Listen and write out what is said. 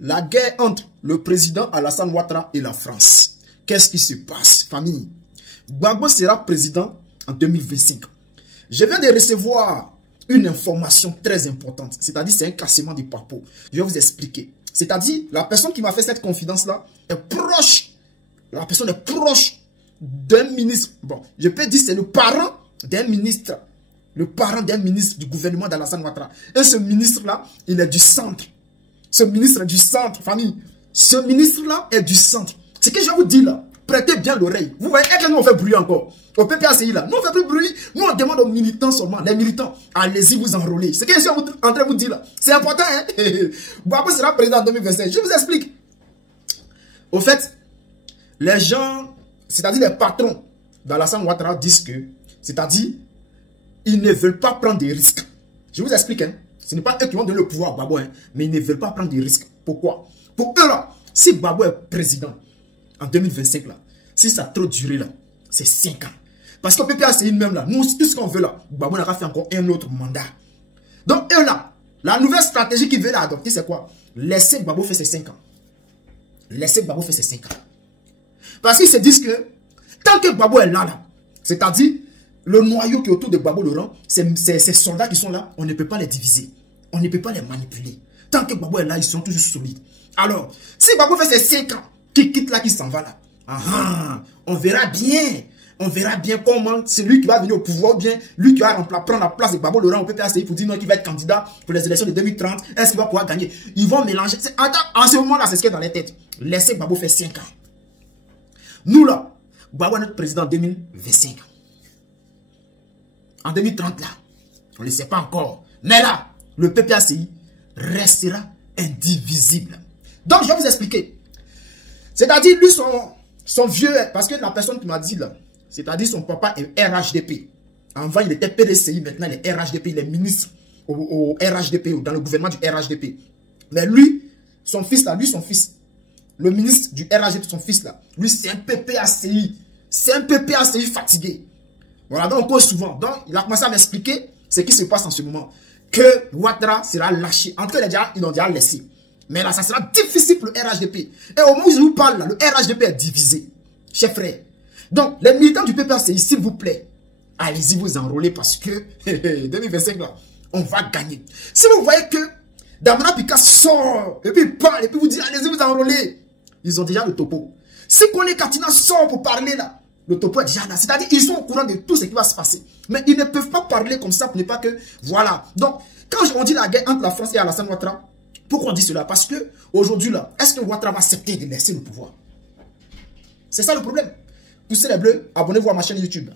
la guerre entre le président Alassane Ouattara et la France. Qu'est-ce qui se passe, famille? Gbagbo sera président en 2025. Je viens de recevoir une information très importante. C'est-à-dire, c'est un cassement du papo. Je vais vous expliquer. C'est-à-dire, la personne qui m'a fait cette confidence-là est proche. La personne est proche d'un ministre. Bon, je peux dire c'est le parent d'un ministre. Le parent d'un ministre du gouvernement d'Alassane Ouattara. Et ce ministre-là, il est du centre. Ce ministre est du centre, famille. Ce ministre-là est du centre. Ce que je vous dis là, prêtez bien l'oreille. Vous voyez, est-ce que nous on fait bruit encore? Au PPACI là, nous on fait plus bruit. Nous on demande aux militants seulement. Les militants, allez-y vous enrôler. Ce que je suis en train de vous dire là, c'est important, hein? Gbagbo sera président en 2025. Je vous explique. Au fait, les gens, c'est-à-dire les patrons d'Alassane Ouattara disent que, c'est-à-dire, ils ne veulent pas prendre des risques. Je vous explique, hein. Ce n'est pas eux qui vont donner le pouvoir à Gbagbo, hein, mais ils ne veulent pas prendre des risques. Pourquoi? Pour eux là, si Gbagbo est président en 2025 là, si ça a trop duré là, c'est 5 ans. Parce qu'au PPACI même là, nous, tout ce qu'on veut là, Gbagbo n'a pas fait encore un autre mandat. Donc eux là, la nouvelle stratégie qu'ils veulent adopter, c'est quoi? Laisser Gbagbo faire ses 5 ans. Laisser Gbagbo faire ses 5 ans. Parce qu'ils se disent que, tant que Gbagbo est là, c'est-à-dire, le noyau qui est autour de Gbagbo Laurent, ces soldats qui sont là, on ne peut pas les diviser. On ne peut pas les manipuler. Tant que Gbagbo est là, ils sont toujours solides. Alors, si Gbagbo fait ses 5 ans, qui quitte là, qui s'en va là, on verra bien. On verra bien comment celui qui va venir au pouvoir, bien lui qui va prendre la place de Gbagbo Laurent au PPACI pour dire non, qu'il va être candidat pour les élections de 2030. Est-ce qu'il va pouvoir gagner? Ils vont mélanger. En ce moment-là, c'est ce qui est dans les têtes. Laissez Gbagbo faire 5 ans. Nous là, Gbagbo est notre président en 2025. En 2030 là, on ne le sait pas encore. Mais là, le PPACI restera indivisible. Donc, je vais vous expliquer. C'est-à-dire, lui, son vieux, parce que la personne qui m'a dit là, c'est-à-dire son papa est RHDP. Avant, il était PDCI, maintenant il est RHDP, il est ministre au RHDP, dans le gouvernement du RHDP. Mais lui, son fils là, le ministre du RHDP, son fils là, lui, c'est un PPACI. C'est un PPACI fatigué. Voilà, donc on cause souvent. Donc, il a commencé à m'expliquer ce qui se passe en ce moment. Que Ouattara sera lâché. En tout cas, ils l'ont déjà laissé. Mais là, ça sera difficile pour le RHDP. Et au moment où je vous parle, là, le RHDP est divisé. Chers frères. Donc, les militants du PPACI, s'il vous plaît, allez-y vous enrôler parce que 2025, là, on va gagner. Si vous voyez que Damana Pika sort, et puis il parle, et puis vous dit, allez-y vous enrôler, ils ont déjà le topo. Si Kone Katina sort pour parler, là, le topo est déjà là. C'est-à-dire qu'ils sont au courant de tout ce qui va se passer. Mais ils ne peuvent pas parler comme ça pour ne pas que... Voilà. Donc, quand on dit la guerre entre la France et Alassane Ouattara, pourquoi on dit cela? Parce que aujourd'hui là, est-ce que Ouattara va accepter de laisser le pouvoir? C'est ça le problème. Poussez les bleus, abonnez-vous à ma chaîne YouTube.